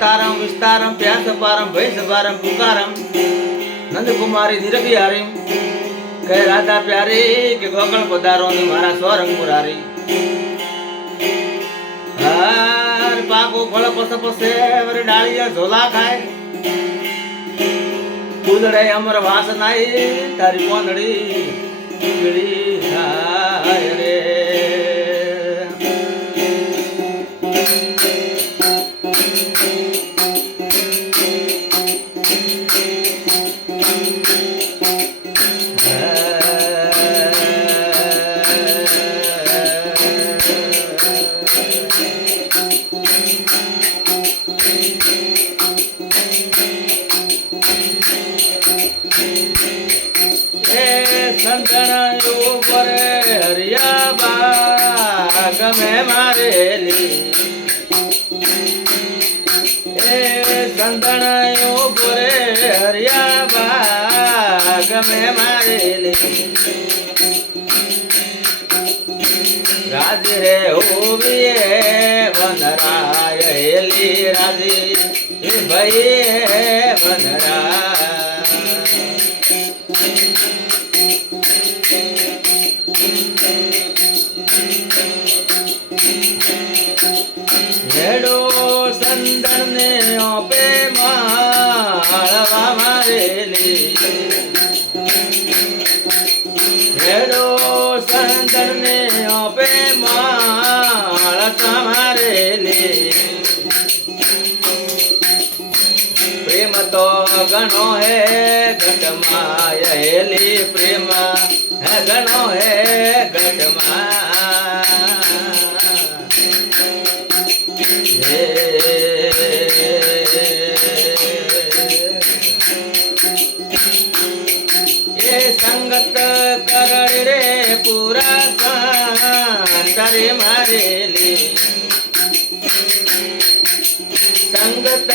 तारम विस्तारम प्यास पारम भैंस पारम पुकारम नंद कुमारी निरगियारी कह राधा प्यारी के गोकल पधारो ने मारा स्वरंग मुरारी हर पाको फल पस पसे वर डालिया झोला खाए कूदड़े अमर वास नाई तारी कोंदड़ी गिड़ी खाए रे संतन ऊपर हरिया बाग में मारेली संतन ऊपर हरिया बाग में मारेली राज रे होविए बनराय हेली राजी भई बनरा हेडो संदन ने पे मालवा मारेली हेडो संदन ने पे मालता मारेली प्रेम तो गणो है घटमा हेली प्रेम है गणो है घटमा संगत करण रे पूरा संतरे मारेली संगत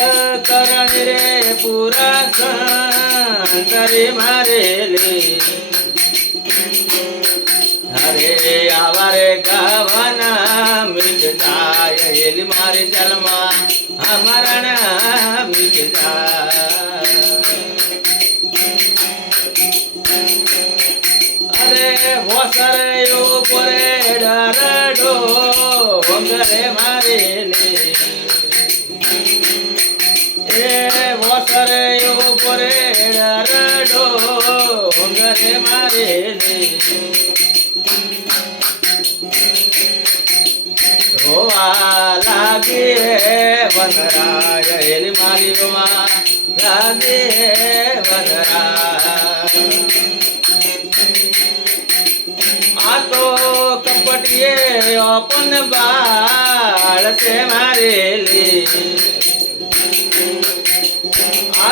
करण रे पूरा संतरे मारेली हरे आवारे गावना मिट जाय हेली मारे जलमा हमारा ना मिट जाय वसरे ऊपरे डरडो वंगरे मारेली वसरे ऊपरे डरडो वंगरे मारेली रोआ लागे वनराय हेली मारी रोआ लागे वनराय तो कपटिए अपन बाल से मारेली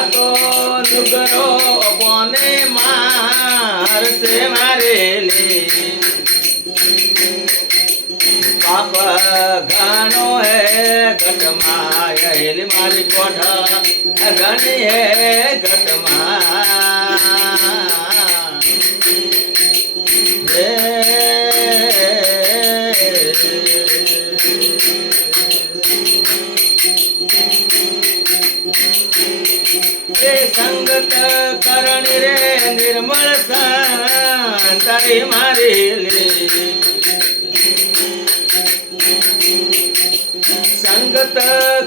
तो लुगरो अपने मार से मारेली पाप घानो है घटमा हेली मारी कोठा घनी है घटमा संगत करण रे निर्मल संतरे मारेली संगत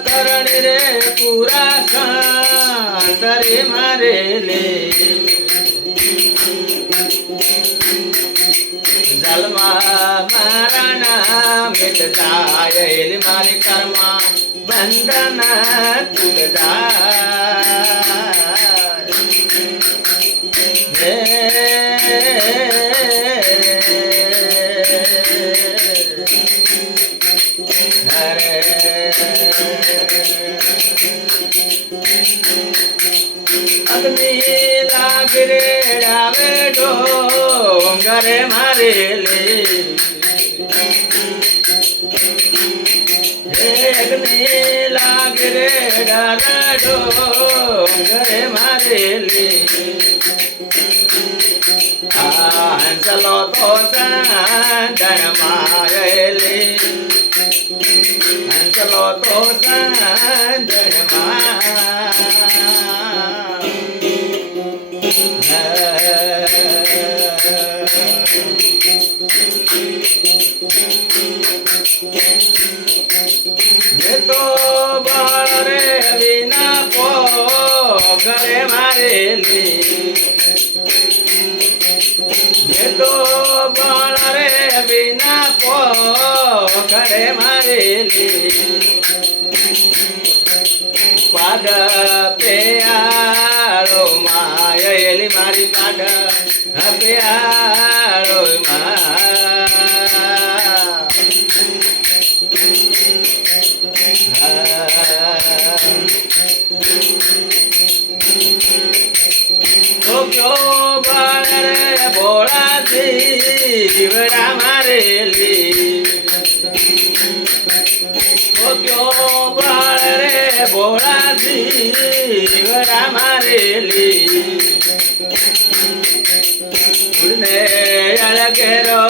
करण रे पूरा संतरे मारेली जलमा माराना मिट जाय हेली मारी कर्मा बंधन टूट जाय अग्नि लागरे आवे डोंगरे मारेली अग्नि लागरे डोंगरे मारेली हंसलो तो संदन मारेली हंसलो तो संदन કરે મારેલી એ તો બાળ રે વિના પોખરે મારેલી પાડ પેયાળો માયેલી મારી પાડ પેયાળો બાળ રે ભોળા જીવડા મારેલી બાળ રે ભોળા જીવડા મારેલી ઉડને અળગેરો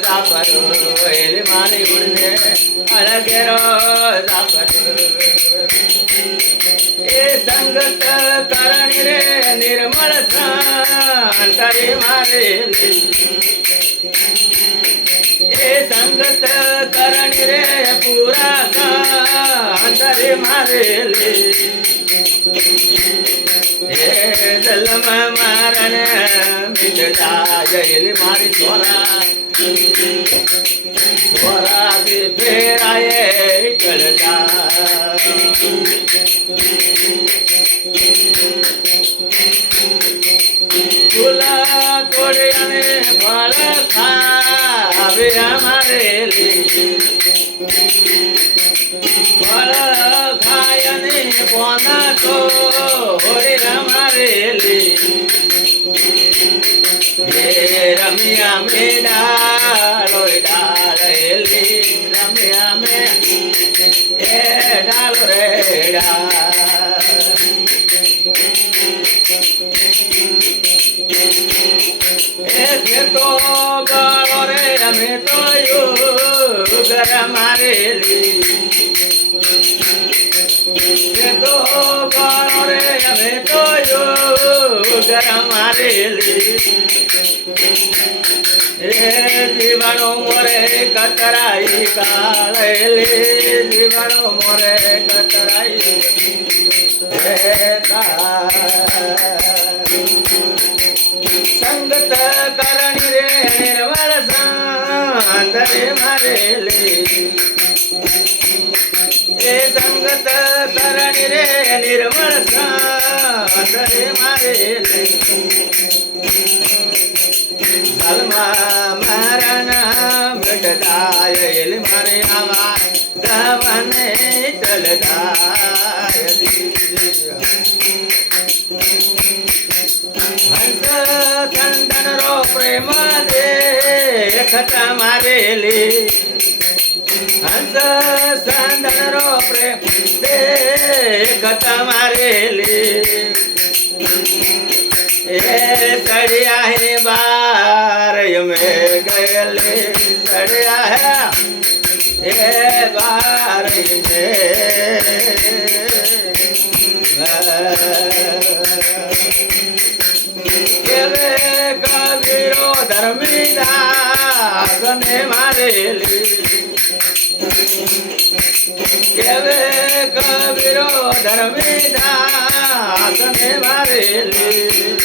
ઝાપરો એલી મારી ઉડને અળગેરો ઝાપરો એ સંગત કરણી રે નિર્મળ સંતરી મારેલી એ સંગત કરણી રે પૂરા સંતરી મારેલી એ જલમ મારણ મિટતા એલી મારી છોરા છોરા ફેરાય ચડતા ફૂલા તોડે અને ફળ ખાવે અમારેલી ફળ ખાય અને પોના તોડે અમારેલી એ રમ્યા મેડાળો ડાળેલી રમ્યા મે એ ડાળો રે તો ગાળો રે અમે તો યુગર મારેલી તો ગાળો રે અમે તો યુગર મારેલી એ જીવણો મોરે કતરાઈ કાળેલી જીવણો મોરે કતરાઈ સંગત કરણી રે નિર્મળ સંતરે મારેલી એ સંગત કરણી રે નિર્મળ સંતરે મારેલી જલમા મારા નામ ગઢદાય એલી મારે આવા ગમને ચલદાય ચંદન રો પ્રેમ દેખતા મારેલી હંસ ચંદન રો પ્રેમ દેખતા મારેલી એ સળિયા હે બાર મેં ગયેલે સળિયા હે એ બાર કબીરો ધર્મીદાસને મારેલી કેવે કબીરો ધર્મીદાસને મારેલી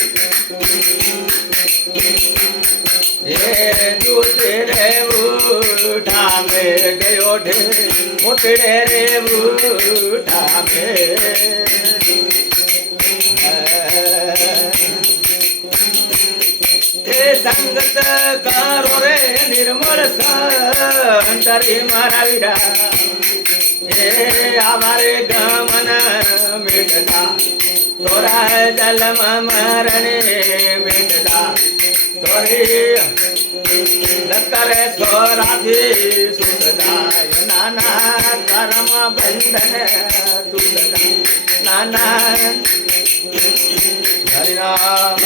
એ દૂધે રે ઉઠા મે ગયો ઢે મોટડે રે ઉઠા મે સંગત કરો રે નિર્મળ સંતરી મારા વીરા એ અમારે ગમન મેટતા તોરા જલમ મરણે મેટતા તોરી લકરે સોરાથી સુધદાય નાના કર્મ બંધન તુદા નાના હરિ રામ